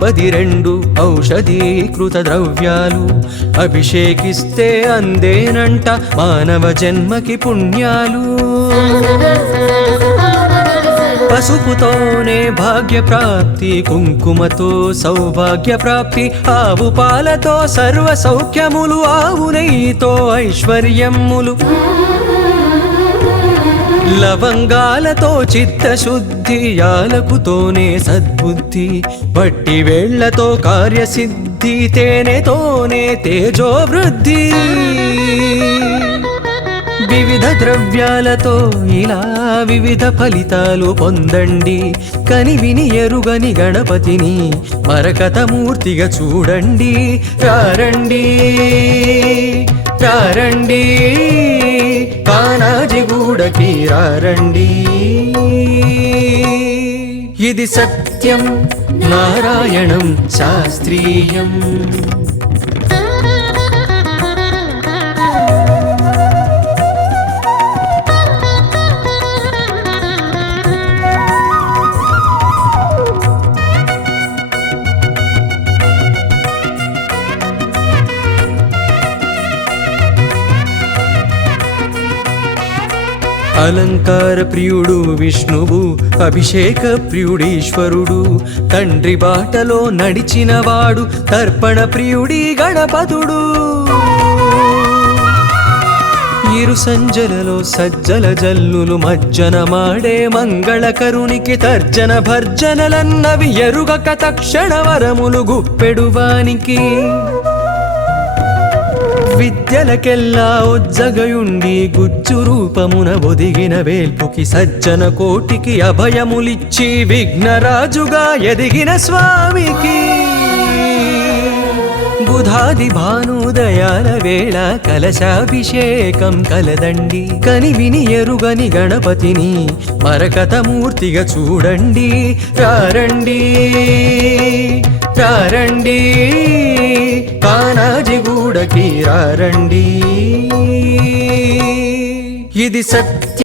12 ఔషధీకృత ద్రవ్యాలు అభిషేకిస్తే అందేనంట మానవ జన్మకి పుణ్యాలు. పసుపుతోనే భాగ్య ప్రాప్తి, కుంకుమతో సౌభాగ్య ప్రాప్తి, ఆవు పాలతో సర్వ సౌఖ్యములు, ఆవు నెయ్యితో ఐశ్వర్యములు, లవంగాలతో చిత్తశుద్ధి, యాలకుతోనే సద్బుద్ధి, వట్టి వేళ్లతో కార్యసిద్ధి, తేనెతోనే తేజోవృద్ధి. వివిధ ద్రవ్యాలతో ఇలా వివిధ ఫలితాలు పొందండి. కనివిని ఎరుగని గణపతిని మరకతమూర్తిగా చూడండి. రారండి రారండి కానాజిగూడకి రారండి. ఇది సత్యం నారాయణం శాస్త్రీయం. అలంకార ప్రియుడు విష్ణువు, అభిషేక ప్రియుడీశ్వరుడు, తండ్రి బాటలో నడిచినవాడు, తర్పణ ప్రియుడి గణపతుడు. ఇరు సంజలలో సజ్జల జల్లులు మజ్జన మాడే మంగళకరునికి తర్జన భర్జనలన్నవి ఎరుగక తక్షణ వరములు గుప్పెడువానికి. విద్యలకెల్లా ఉజ్జగయుండి గుజ్జు రూపమున ఒదిగిన వేల్పుకి సజ్జన కోటికి అభయములిచ్చి విఘ్నరాజుగా ఎదిగిన స్వామికి. బుధాది భానుదయాల వేళ కలశాభిషేకం కలదండి. కనివిని ఎరుగని గణపతిని మరకతమూర్తిగా చూడండి. రారండి రారండి కానాజిగూడకి రారండి. ఇది సత్యం.